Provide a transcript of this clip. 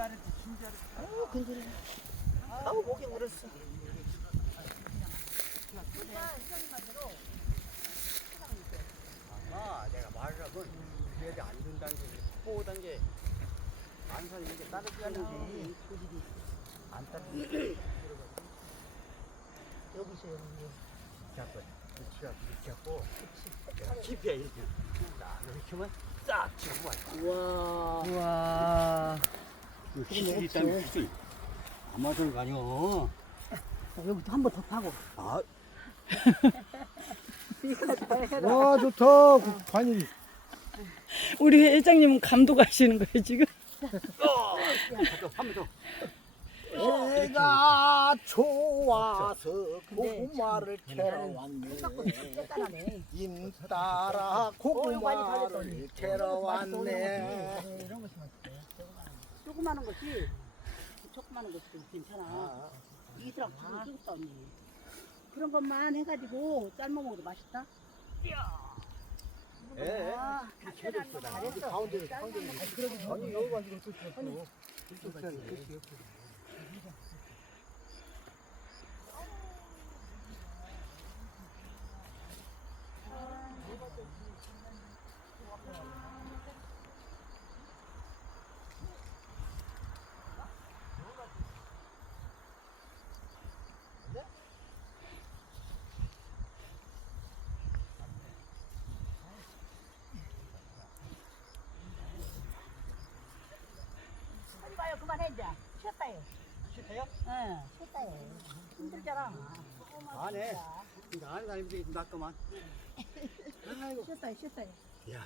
아우 근질해. 아우 목이 물었어. 아, 내가 말을 하면 얘들 안 준다는 게 보호단 게 안산 이게 따르지 고집이 안 따르지 여기서 여기. 잡고 이렇게 잡고 깊이야 이렇게 딱 이렇게 하면 싹 치고 와 우와. 우와 기술이 있다는 기술 아마존가 아니오 여기부터 한 번 더 파고. 아. 와 좋다. 그 관이 우리 회장님은 감독하시는 거예요 지금? 한번 더 내가 좋아서 고구마를 캐러 왔네. 쬐깐하네. 임 따라 고구마를 캐러 왔네. 조그마한 것이 조그마한 것이 좀 괜찮아. 이들하고 지금 뜨겁다 언니. 그런 것만 해가지고 삶아 먹어도 맛있다. 예. 아, 잘했어. 가운데 가운데 아니 여기 가지고 또 쳤어. 하지 이제. 쉬었다 해. 실패요? 응, 쉬었다 해. 힘들잖아. 안 해 이제 안에 다니면 낫구만 쉬었다 해, 쉬었다 해. 야